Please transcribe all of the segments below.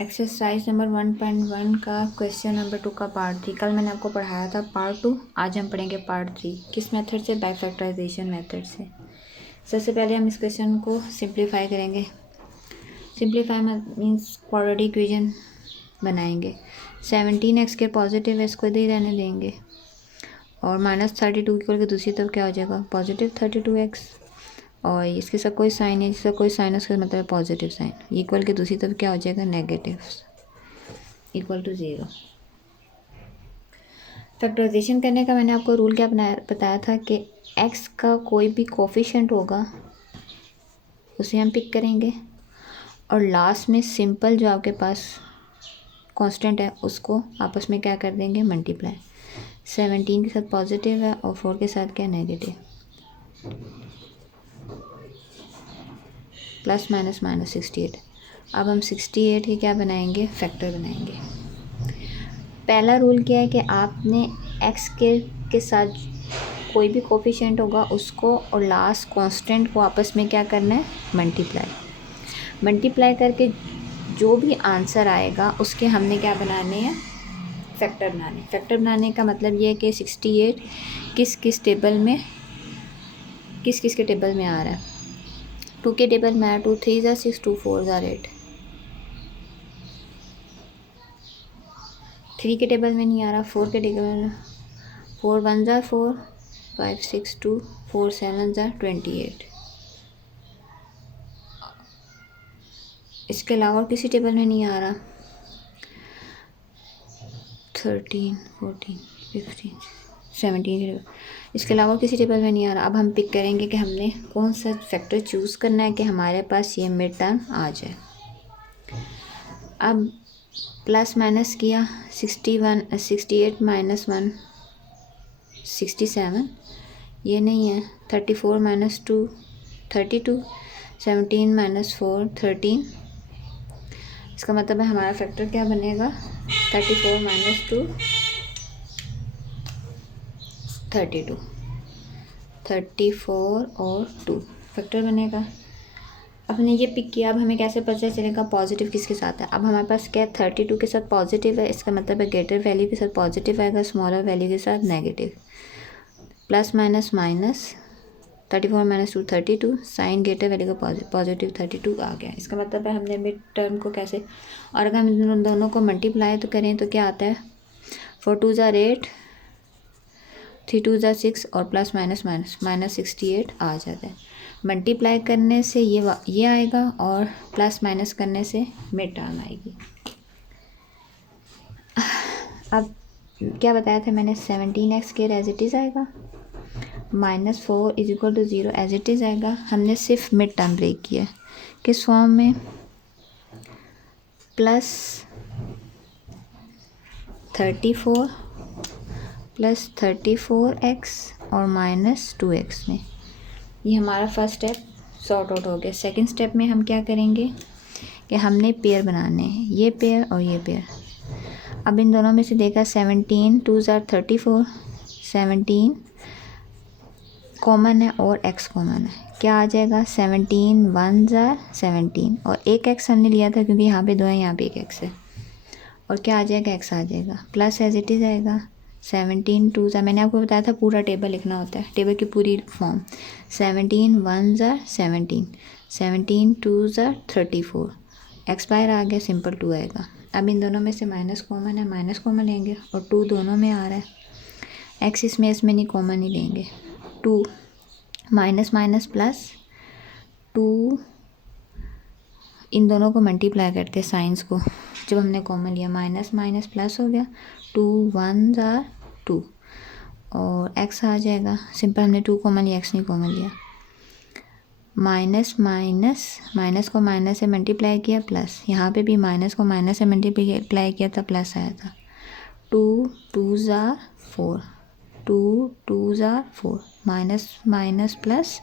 Exercise number 1.1 का question number 2 का part 3। कल मैंने आपको पढ़ाया था पार्ट 2, आज हम पढ़ेंगे पार्ट 3। किस मेथड से? बाय फैक्टराइजेशन मेथड से। सबसे पहले हम इस क्वेश्चन को सिंप्लीफाई करेंगे। सिंप्लीफाई मीन्स क्वाड्रेटिक इक्वेशन बनाएंगे। 17x के पॉजिटिव है, इसको इधर ही रहने देंगे और -32 इक्वल के दूसरी तरफ क्या हो जाएगा? Positive 32x। और इसके साथ कोई साइन है, जिसका कोई साइन है उसका मतलब पॉजिटिव साइन। इक्वल के दूसरी तरफ क्या हो जाएगा? Negative equal to 0। फैक्टराइजेशन करने का मैंने आपको रूल क्या बताया था कि x का कोई भी कोफिशिएंट होगा उसे हम पिक करेंगे और लास्ट में सिंपल जो आपके पास कांस्टेंट है उसको आपस में क्या कर देंगे? मल्टीप्लाई। 17 के साथ पॉजिटिव है और 4 के साथ क्या? नेगेटिव। Plus minus minus 68। अब हम 68 के क्या बनाएंगे? फैक्टर बनाएंगे। पहला रूल क्या है कि आपने x के साथ कोई भी कोफिशिएंट होगा उसको और लास्ट कांस्टेंट को आपस में क्या करना है? मल्टीप्लाई करके जो भी आंसर आएगा उसके हमने क्या बनाने हैं? फैक्टर बनाने। फैक्टर बनाने का मतलब ये है कि 68 किस किस के टेबल में आ रहा है। 2 के टेबल में आया, 2 3 ज़ा 6, 2 4 ज़ा 8। 3 के टेबल में नहीं आ रहा, 4 के टेबल में 4 1 ज़ा 4, 5 6 2, 4 7 ज़ा 28। इसके अलावा और किसी टेबल में नहीं आ रहा। 13 14 15 17 इसके अलावा किसी टेबल में नहीं आ रहा। अब हम पिक करेंगे कि हमने कौन सा फैक्टर चूज़ करना है कि हमारे पास ये मिड टर्म आ जाए। अब प्लस माइनस किया, 68 माइनस 1 67, ये नहीं है। 34 माइनस 2 32, 17 माइनस 4 13। इसका मतलब है हमारा फैक्टर क्या बनेगा? 34 माइनस 2 32, 34 और 2 फैक्टर बनेगा। अब हमने ये पिक किया। अब हमें कैसे पता चलेगा पॉजिटिव किसके साथ है? अब हमारे पास क्या है? 32 के साथ पॉजिटिव है, इसका मतलब है ग्रेटर वैल्यू के साथ पॉजिटिव आएगा, स्मॉलर वैल्यू के साथ negative. Plus minus minus 34 minus 2 32, sign greater value का पॉजिटिव 32 आ गया। इसका मतलब है हमने मिड टर्म को कैसे, और अगर हम इन दोनों को मल्टीप्लाई तो करें तो क्या आता है? 4 2 ज़ा 8, 3 2 ज़ा 6 और प्लस माइनस माइनस माइनस 68 आ जाता है। मल्टीप्लाई करने से ये आएगा और प्लस माइनस करने से मिड टर्म आएगी। अब क्या बताया था मैंने? 17x square as it is आएगा, -4 is equal to 0 as it is आएगा। हमने सिर्फ मिड टर्म ब्रेक किया किस फॉर्म में? प्लस 34 प्लस 34x और माइनस 2x में। ये हमारा फर्स्ट स्टेप सॉर्ट आउट हो गया। सेकंड स्टेप में हम क्या करेंगे कि हमने पेयर बनाने हैं, ये पेयर और ये पेयर। अब इन दोनों में से देखा 17 2 ज़ा 34, 17 कॉमन है और x कॉमन है, क्या आ जाएगा? 17 1 ज़ा 17 और एक x हमने लिया था क्योंकि यहाँ पे 2 है, यहाँ पे एक x है, और क्या आ जाएगा? x आ जाएगा। प्लस एज इट इज़ आएगा। 17 2 ज़ा, मैंने आपको बताया था पूरा टेबल लिखना होता है, टेबल की पूरी फॉर्म। 17 1 ज़ा 17, 17 2 ज़ा 34, एक्स बाहर आ गया, सिंपल 2 आएगा। अब इन दोनों में से माइनस कॉमन है, माइनस कॉमन लेंगे और 2 दोनों में आ रहा है। एक्स इसमें नहीं, कॉमन ही लेंगे। 2 माइनस माइनस प्लस 2, इन दोनों को मल्टीप्लाई करते हैं साइंस को। जब हमने कॉमन लिया माइनस माइनस प्लस हो गया, 2 1 ज़ा 2 और x आ जाएगा। सिंपल हमने 2 कॉमन लिया, x नहीं कॉमन लिया। माइनस माइनस माइनस को माइनस से मल्टीप्लाई किया प्लस, यहाँ पे भी माइनस को माइनस से मल्टीप्लाई किया था, प्लस आया था। 2 2 ज़ा 4, 2 2 ज़ा 4, माइनस माइनस प्लस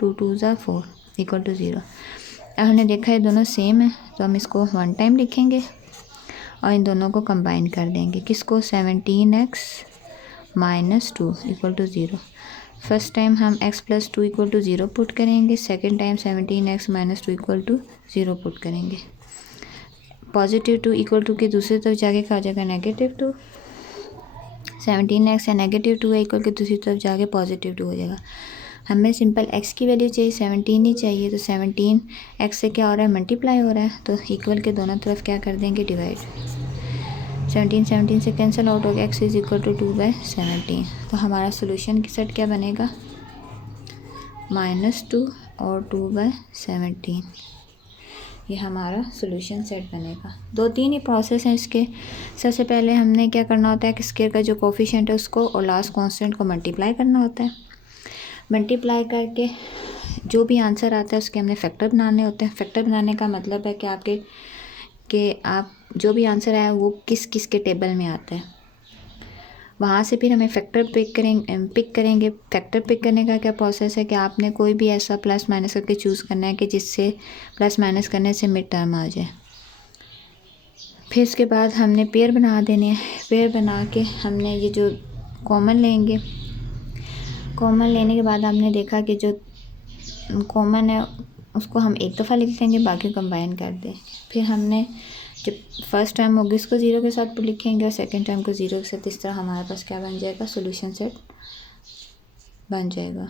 2 2 ज़ा 4 इक्वल टू 0। अब हमने देखा ये दोनों सेम है तो हम इसको 1 टाइम लिखेंगे और इन दोनों को कंबाइन कर देंगे। किसको? 17x minus 2 equal to 0। First time हम x plus 2 equal to 0 put करेंगे, second time 17x minus 2 equal to 0 put करेंगे। +2 इक्वल टू के दूसरी तरफ जाके क्या हो जाएगा -2। 17x है -2 है इक्वल के दूसरी तरफ जाके +2 हो जाएगा। हमें सिंपल x की वैल्यू चाहिए, 17 ही चाहिए, तो 17 x से क्या हो रहा है, मल्टीप्लाई हो रहा है, तो इक्वल के दोनों तरफ क्या कर देंगे, डिवाइड। 17 से कैंसिल आउट हो गया, x इज़ इक्वल टू 2/17। तो हमारा सोल्यूशन की सेट क्या बनेगा, -2 और 2/17। ये हमारा सोल्यूशन सेट बनेगा। 2-3 ही प्रोसेस हैं इसके। सबसे पहले हमने क्या करना होता है कि स्क्वायर का जो कोफिशिएंट है उसको और लास्ट कांस्टेंट को मल्टीप्लाई करना होता है। मल्टीप्लाई करके जो भी आंसर आता है उसके हमने फैक्टर बनाने होते हैं। फैक्टर बनाने का मतलब है कि आप जो भी आंसर आया वो किस किस के टेबल में आता है, वहाँ से फिर हमें फैक्टर पिक करेंगे। फैक्टर पिक करने का क्या प्रोसेस है कि आपने कोई भी ऐसा प्लस माइनस करके चूज़ करना है कि जिससे प्लस माइनस करने से मिड टर्म आ जाए। फिर उसके बाद हमने पेयर बना देने हैं। पेयर बना के हमने ये जो कॉमन लेंगे, कॉमन लेने के बाद हमने देखा कि जो कॉमन है उसको हम एक दफ़ा लिख लेंगे, बाकी कंबाइन कर दें। फिर हमने जब फर्स्ट टाइम होगी उसको 0 के साथ लिखेंगे और सेकंड टाइम को 0 के साथ। इस तरह हमारे पास क्या बन जाएगा, सोल्यूशन सेट बन जाएगा।